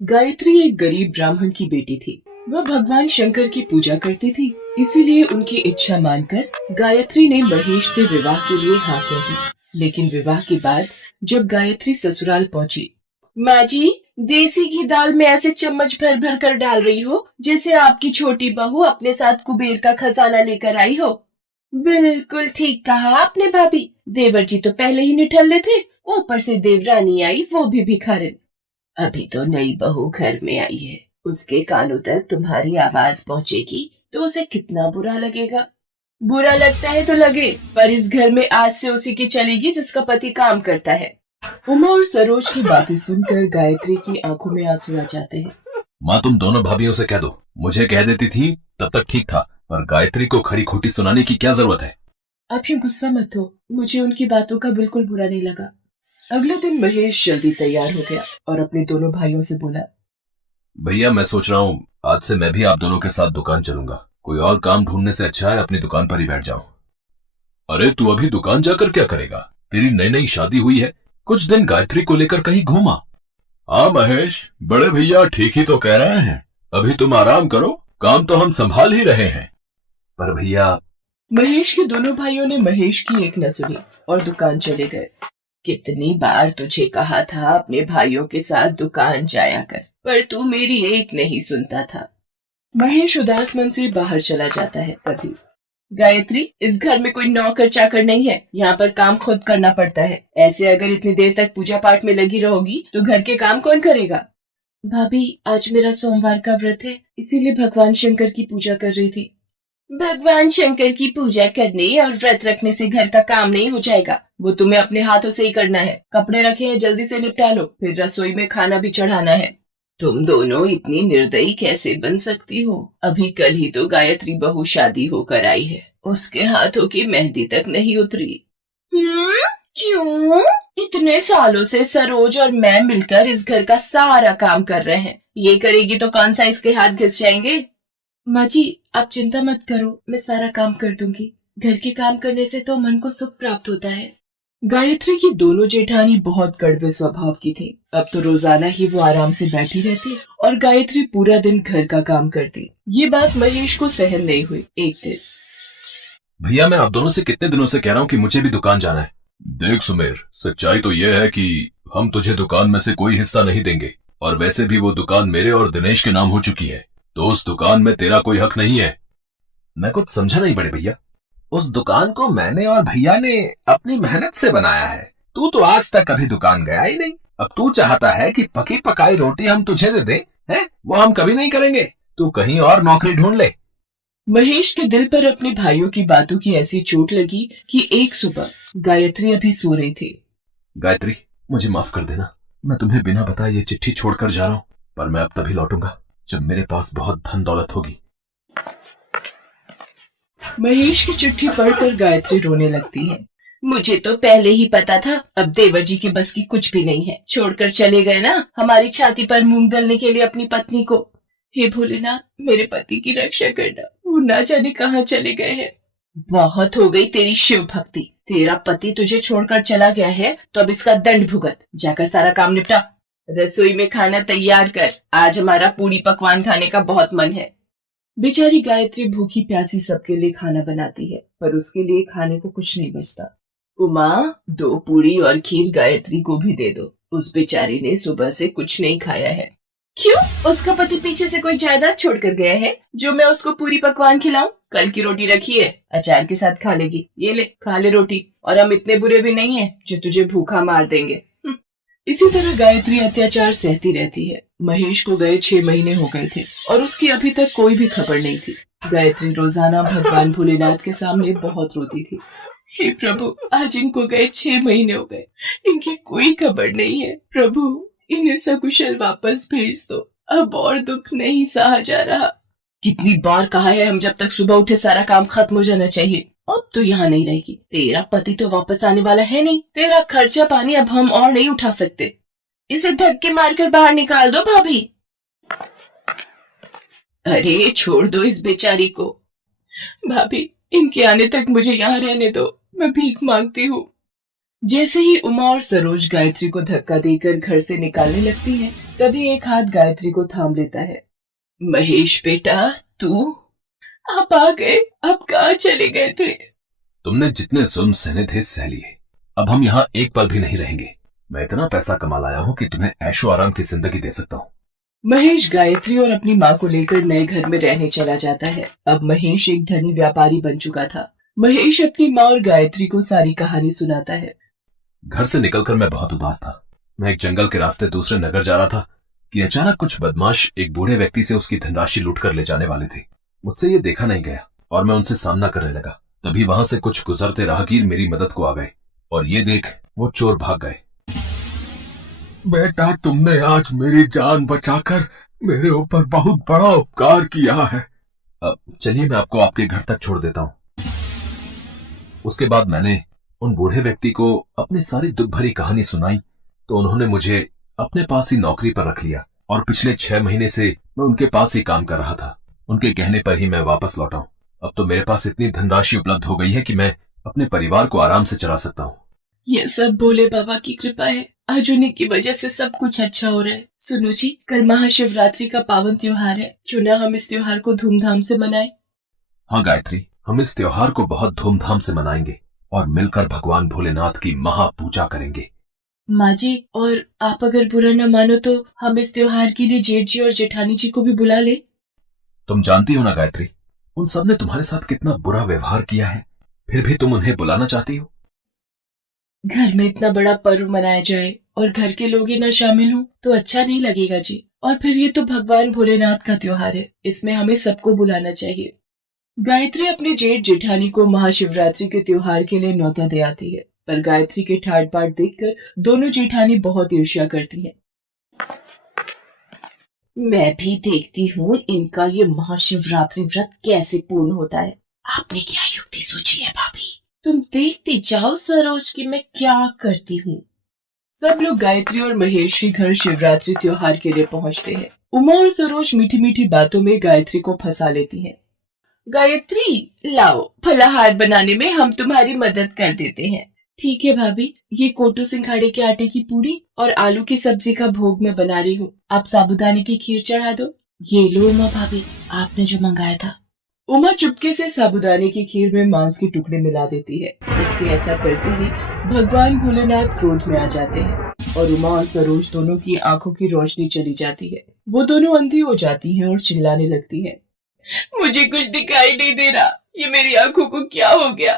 गायत्री एक गरीब ब्राह्मण की बेटी थी। वह भगवान शंकर की पूजा करती थी, इसीलिए उनकी इच्छा मानकर गायत्री ने महेश से विवाह के लिए हाँ कह दी। लेकिन विवाह के बाद जब गायत्री ससुराल पहुंची, माँ जी, देसी घी दाल में ऐसे चम्मच भर भर कर डाल रही हो जैसे आपकी छोटी बहू अपने साथ कुबेर का खजाना लेकर आई हो। बिल्कुल ठीक कहा आपने भाभी। देवर जी तो पहले ही निठल्ले थे, ऊपर से देवरानी आई, वो भी भिखारिन। अभी तो नई बहू घर में आई है, उसके कानों तक तुम्हारी आवाज पहुंचेगी तो उसे कितना बुरा लगेगा। बुरा लगता है तो लगे, पर इस घर में आज से उसी की चलेगी जिसका पति काम करता है। उमा और सरोज की बातें सुनकर गायत्री की आंखों में आंसू आ जाते हैं। माँ, तुम दोनों भाभियों से कह दो, मुझे कह देती थी तब तक ठीक था, पर गायत्री को खरी खोटी सुनाने की क्या जरूरत है। आप यूँ गुस्सा मत हो, मुझे उनकी बातों का बिल्कुल बुरा नहीं लगा। अगले दिन महेश जल्दी तैयार हो गया और अपने दोनों भाइयों से बोला, भैया, मैं सोच रहा हूँ आज से मैं भी आप दोनों के साथ दुकान चलूंगा। कोई और काम ढूंढने से अच्छा है अपनी दुकान पर ही बैठ जाऊं। अरे तू अभी दुकान जाकर क्या करेगा? तेरी नई नई शादी हुई है, कुछ दिन गायत्री को लेकर कहीं घूमा। हाँ महेश, बड़े भैया ठीक ही तो कह रहे हैं। अभी तुम आराम करो, काम तो हम संभाल ही रहे हैं। पर भैया। महेश के दोनों भाइयों ने महेश की एक न सुनी और दुकान चले गए। कितनी बार तुझे कहा था अपने भाइयों के साथ दुकान जाया कर, पर तू मेरी एक नहीं सुनता था। महेश उदास मन से बाहर चला जाता है। तभी गायत्री, इस घर में कोई नौकर चाकर नहीं है, यहाँ पर काम खुद करना पड़ता है। ऐसे अगर इतनी देर तक पूजा पाठ में लगी रहोगी तो घर के काम कौन करेगा? भाभी, आज मेरा सोमवार का व्रत है, इसीलिए भगवान शंकर की पूजा कर रही थी। भगवान शंकर की पूजा करने और व्रत रखने से घर का काम नहीं हो जाएगा, वो तुम्हें अपने हाथों से ही करना है। कपड़े रखे हैं, जल्दी से निपटा लो, फिर रसोई में खाना भी चढ़ाना है। तुम दोनों इतनी निर्दयी कैसे बन सकती हो? अभी कल ही तो गायत्री बहू शादी होकर आई है, उसके हाथों की मेहंदी तक नहीं उतरी। क्यों? इतने सालों से सरोज और मैं मिलकर इस घर का सारा काम कर रहे हैं, ये करेगी तो कौन सा इसके हाथ घिस जाएंगे? माँ जी, आप चिंता मत करो, मैं सारा काम कर दूंगी। घर के काम करने से तो मन को सुख प्राप्त होता है। गायत्री की दोनों जेठानी बहुत कड़वे स्वभाव की थी। अब तो रोजाना ही वो आराम से बैठी रहती और गायत्री पूरा दिन घर का काम करती। ये बात महेश को सहन नहीं हुई। एक दिन, भैया, मैं आप दोनों से कितने दिनों से कह रहा हूँ कि मुझे भी दुकान जाना है। देख सुमेर, सच्चाई तो यह है कि हम तुझे दुकान में से कोई हिस्सा नहीं देंगे, और वैसे भी वो दुकान मेरे और दिनेश के नाम हो चुकी है, तो उस दुकान में तेरा कोई हक नहीं है। मैं कुछ समझा नहीं बड़े भैया। उस दुकान को मैंने और भैया ने अपनी मेहनत से बनाया है। तू तो आज तक कभी दुकान गया ही नहीं। अब तू चाहता है कि पकी पकाई रोटी हम तुझे दे दें, हैं? वो हम कभी नहीं करेंगे। तू कहीं और नौकरी ढूंढ ले। महेश के दिल पर अपने भाइयों की बातों की ऐसी चोट लगी कि एक सुबह गायत्री अभी सो रही थी। गायत्री, मुझे माफ कर देना, मैं तुम्हें बिना बताए ये चिट्ठी छोड़कर जा रहा हूँ, पर मैं अब तभी लौटूंगा जब मेरे पास बहुत धन दौलत होगी। महेश की चिट्ठी पढ़कर गायत्री रोने लगती है। मुझे तो पहले ही पता था, अब देवर जी के बस की कुछ भी नहीं है। छोड़कर चले गए ना हमारी छाती पर मूंग दलने के लिए अपनी पत्नी को। हे भोलेनाथ, मेरे पति की रक्षा करना, वो ना जाने कहाँ चले गए हैं। बहुत हो गई तेरी शिव भक्ति। तेरा पति तुझे छोड़कर चला गया है तो अब इसका दंड भुगत। जाकर सारा काम निपटा। रसोई में खाना तैयार कर, आज हमारा पूरी पकवान खाने का बहुत मन है। बेचारी गायत्री भूखी प्यासी सबके लिए खाना बनाती है, पर उसके लिए खाने को कुछ नहीं बचता। उमा, 2 पूरी और खीर गायत्री को भी दे दो, उस बेचारी ने सुबह से कुछ नहीं खाया है। क्यों? उसका पति पीछे से कोई जायदाद छोड़कर गया है जो मैं उसको पूरी पकवान खिलाऊं? कल की रोटी रखी है, अचार के साथ खा लेगी। ये ले, खा ले रोटी। और हम इतने बुरे भी नहीं है जो तुझे भूखा मार देंगे। इसी तरह गायत्री अत्याचार सहती रहती है। महेश को गए 6 महीने हो गए थे और उसकी अभी तक कोई भी खबर नहीं थी। गायत्री रोजाना भगवान भोलेनाथ के सामने बहुत रोती थी। हे प्रभु, आज इनको गए 6 महीने हो गए, इनकी कोई खबर नहीं है। प्रभु, इन्हें सकुशल वापस भेज दो, अब और दुख नहीं सहा जा रहा। कितनी बार कहा है, हम जब तक सुबह उठे सारा काम खत्म हो जाना चाहिए। अब तो यहाँ नहीं रहेगी। तेरा पति तो वापस आने वाला है नहीं, तेरा खर्चा पानी अब हम और नहीं उठा सकते। इसे धक्के मारकर बाहर निकाल दो भाभी। अरे छोड़ दो इस बेचारी को। भाभी, इनके आने तक मुझे यहाँ रहने दो, मैं भीख मांगती हूँ। जैसे ही उमा और सरोज गायत्री को धक्का देकर घर से निकालने लगती हैं, तभी एक हाथ गायत्री को थाम लेता है। महेश बेटा, तू? आप आ गए? अब कहाँ चले गए थे? तुमने जितने जुल्म सहने थे सह लिए। अब हम यहाँ एक पल भी नहीं रहेंगे। मैं इतना पैसा कमा लाया हूँ कि तुम्हें ऐशो आराम की जिंदगी दे सकता हूँ। महेश गायत्री और अपनी माँ को लेकर नए घर में रहने चला जाता है। अब महेश एक धनी व्यापारी बन चुका था। महेश अपनी माँ और गायत्री को सारी कहानी सुनाता है। घर से निकलकर मैं बहुत उदास था। मैं एक जंगल के रास्ते दूसरे नगर जा रहा था कि अचानक कुछ बदमाश एक बूढ़े व्यक्ति से उसकी धनराशि लूट कर ले जाने वाले थे। मुझसे ये देखा नहीं गया और मैं उनसे सामना करने लगा। तभी वहां से कुछ गुजरते राहगीर मेरी मदद को आ गए और ये देख वो चोर भाग गए। बेटा, तुमने आज मेरी जान बचाकर मेरे ऊपर बहुत बड़ा उपकार किया है। चलिए मैं आपको आपके घर तक छोड़ देता हूँ। उसके बाद मैंने उन बूढ़े व्यक्ति को अपनी सारी दुख भरी कहानी सुनाई तो उन्होंने मुझे अपने पास ही नौकरी पर रख लिया और पिछले 6 महीने से मैं उनके पास ही काम कर रहा था। उनके कहने पर ही मैं वापस लौटा हूँ। अब तो मेरे पास इतनी धनराशि उपलब्ध हो गई है कि मैं अपने परिवार को आराम से चला सकता हूँ। ये सब भोले बाबा की कृपा है। आज उन्हीं की वजह से सब कुछ अच्छा हो रहा है। सुनो जी, कल महाशिवरात्रि का पावन त्योहार है, क्यों ना हम इस त्योहार को धूमधाम से मनाएं? हाँ गायत्री, हम इस त्योहार को बहुत धूमधाम से मनाएंगे और मिलकर भगवान भोलेनाथ की महापूजा करेंगे। माँ जी, और आप अगर बुरा न मानो तो हम इस त्योहार के लिए जेठ जी और जेठानी जी को भी बुला ले। तुम जानती हो ना गायत्री, उन सब ने तुम्हारे साथ कितना बुरा व्यवहार किया है, फिर भी तुम उन्हें बुलाना चाहती हो। घर में इतना बड़ा पर्व मनाया जाए और घर के लोग ही न शामिल हों तो अच्छा नहीं लगेगा जी। और फिर ये तो भगवान भोलेनाथ का त्योहार है, इसमें हमें सबको बुलाना चाहिए। गायत्री अपने जेठ जेठानी को महाशिवरात्रि के त्योहार के लिए न्योता दे आती है, पर गायत्री के ठाट बाट देखकर दोनों जेठानी बहुत ईर्ष्या करती हैं। मैं भी देखती हूँ इनका ये महाशिवरात्रि व्रत कैसे पूर्ण होता है। आपने क्या युक्ति सोची है भाभी? तुम देखती जाओ सरोज की मैं क्या करती हूँ। सब लोग गायत्री और महेश के घर शिवरात्रि त्योहार के लिए पहुँचते हैं। उमा और सरोज मीठी मीठी बातों में गायत्री को फंसा लेती हैं। गायत्री, लाओ, फलाहार बनाने में हम तुम्हारी मदद कर देते हैं। ठीक है भाभी, ये कोटू सिंघाड़े के आटे की पूरी और आलू की सब्जी का भोग मैं बना रही हूँ। आप साबूदाने की खीर चढ़ा दो। ये लो उमा भाभी, आपने जो मंगाया था। उमा चुपके से साबूदाने की खीर में मांस के टुकड़े मिला देती है। उसके ऐसा करते ही भगवान भोलेनाथ क्रोध में आ जाते हैं और उमा और सरोज दोनों की आंखों की रोशनी चली जाती है। वो दोनों अंधी हो जाती हैं और चिल्लाने लगती हैं। मुझे कुछ दिखाई नहीं दे रहा, ये मेरी आंखों को क्या हो गया?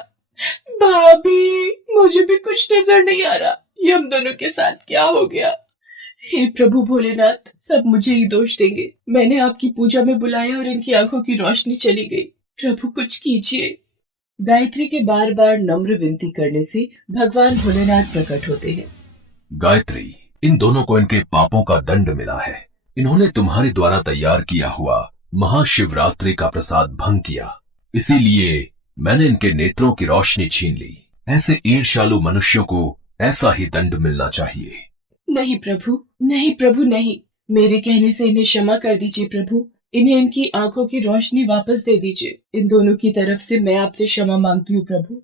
भाभी, मुझे भी कुछ नजर नहीं आ रहा, ये हम दोनों के साथ क्या हो गया? हे प्रभु भोलेनाथ, सब मुझे ही दोष देंगे। मैंने आपकी पूजा में बुलाया और इनकी आंखों की रोशनी चली गई। प्रभु कुछ कीजिए। गायत्री के बार बार नम्र विनती करने से भगवान भोलेनाथ प्रकट होते हैं। गायत्री, इन दोनों को इनके पापों का दंड मिला है। इन्होंने तुम्हारे द्वारा तैयार किया हुआ महाशिवरात्रि का प्रसाद भंग किया, इसीलिए मैंने इनके नेत्रों की रोशनी छीन ली। ऐसे ईर्ष्यालु मनुष्यों को ऐसा ही दंड मिलना चाहिए। नहीं प्रभु, नहीं प्रभु, नहीं। मेरे कहने से इन्हें क्षमा कर दीजिए प्रभु। इन्हें इनकी आंखों की रोशनी वापस दे दीजिए। इन दोनों की तरफ से मैं आपसे क्षमा मांगती हूँ प्रभु।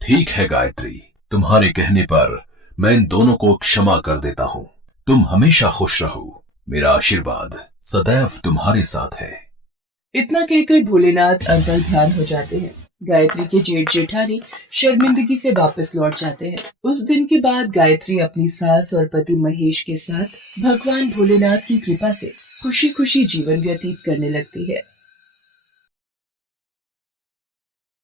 ठीक है गायत्री, तुम्हारे कहने पर मैं इन दोनों को क्षमा कर देता हूँ। तुम हमेशा खुश रहो। मेरा आशीर्वाद सदैव तुम्हारे साथ है। इतना कहकर भोलेनाथ अंतर ध्यान हो जाते हैं। गायत्री के जेठ जेठानी शर्मिंदगी से वापस लौट जाते हैं। उस दिन के बाद गायत्री अपनी सास और पति महेश के साथ भगवान भोलेनाथ की कृपा से खुशी खुशी जीवन व्यतीत करने लगती है।